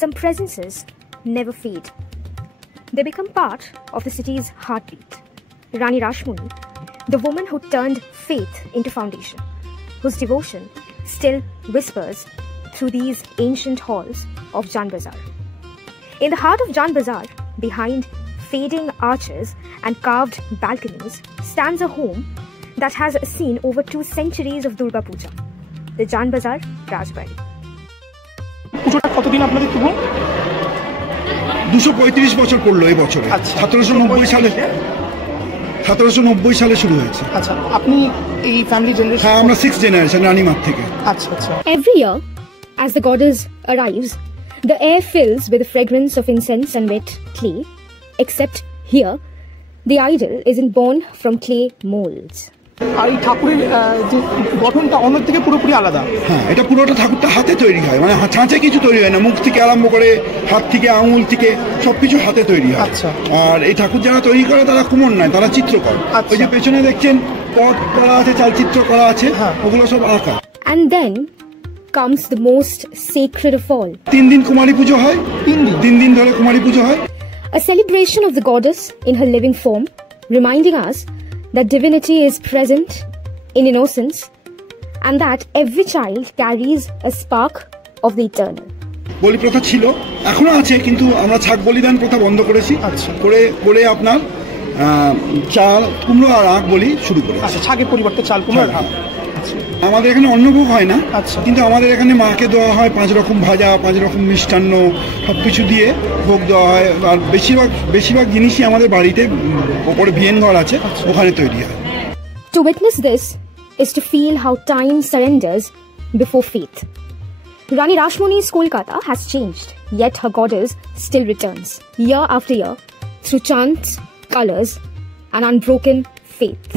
some presences never fade. They become part of the city's heartbeat. Rani Rashmoni, the woman who turned faith into foundation, whose devotion still whispers through these ancient halls of Jan Bazar. In the heart of Jan Bazar, behind fading arches and carved balconies, stands a home that has seen over 2 centuries of Durga Puja, the Jan Bazar Rajbari. পুজোটা কতদিন আপনাদের তবু 235 বছর পড়লো এই বছরে। 1790 সালে শুরু হয়েছে। আচ্ছা, আপনি এই ফ্যামিলি জেনারেশন? হ্যাঁ, আমরা 6th জেনারেশন রানীমার থেকে। আচ্ছা আচ্ছা। Every year, as the goddess arrives, the air fills with the fragrance of incense and wet clay, except here, the idol isn't born from clay molds. আর এই ঠাকুরের যে গঠনটা অন্য থেকে পুরোপুরি আলাদা। হ্যাঁ, এটা পুরোটা ঠাকুরটা হাতে তৈরি হয়, মানে ছাঁচে কিছু তৈরি হয় না, মুখ থেকে আরম্ভ করে হাত থেকে আঙুল থেকে সবকিছু হাতে তৈরি হয়। আচ্ছা। আর এই ঠাকুর যারা তৈরি করে তারা কুমোর নয়, তারা চিত্রকর। ওই যে পেছনে দেখছেন পট করা আছে, চালচিত্র করা আছে, ওগুলো সব আঁকা। And then comes the most sacred of all. 3 দিন কুমারী পুজো হয়। 3 দিন ধরে কুমারী পুজো হয়। A celebration of the goddess in her living form, reminding us that divinity is present in innocence and that every child carries a spark of the eternal. বলি প্রথা ছিল, এখনো আছে, কিন্তু আমরা ছাগ বলিদান প্রথা বন্ধ করেছি। আচ্ছা। করে আপনার চাল কুমড়ো আর আখ বলি শুরু করে। আচ্ছা, ছাগের পরিবর্তে চাল কুমড়ো আর আখ। আমাদের এখানে অন্নভোগ হয় না। আচ্ছা। কিন্তু আমাদের এখানে মাকে দেওয়া হয় 5 রকম ভাজা, 5 রকম মিষ্টান্ন, সবকিছু দিয়ে ভোগ দেওয়া হয়। আর বেশিরভাগ জিনিসই আমাদের বাড়িতে ওপরে ভিয়েন ঘর আছে, ওখানে তৈরি হয়। To witness this is to feel how time surrenders before faith. Rani Rashmoni's Kolkata has changed, yet her goddess still returns, year after year, through chants, colors, and unbroken faith.